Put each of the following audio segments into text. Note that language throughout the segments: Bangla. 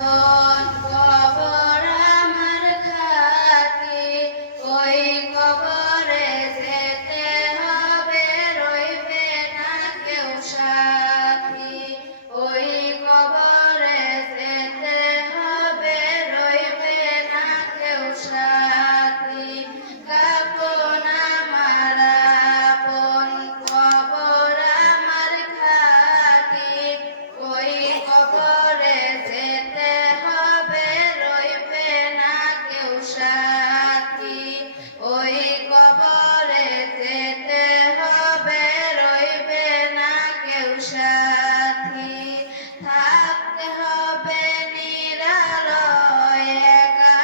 কবর আমার খাটি, ওই কবরে যেতে হবে, রইবে না কেউ সাথী। ওই কবরে যেতে হবে, রইবে না কেউ সাথী। কাফন আমার আপন, কবর আমার খাটি, ওই কবরে যেতে হবে, রইবে না কেউ সাথী। ওই কবরে যেতে হবে, রইবে না কেউ সাথী। থাকতে হবে নিরালয়, একা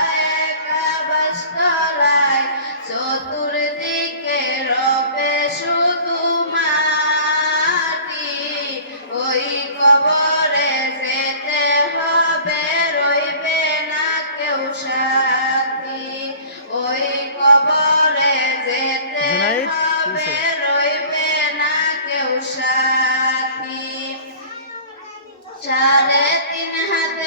একা বাসতলায়, চতুর্দিকে রবে শুধু মাটি। ওই কবরে যেতে হবে, রইবে না কেউ সাথী। ওই কবরে যেতে হবে, রইবে না কেউ সাথী। 3.5 হাত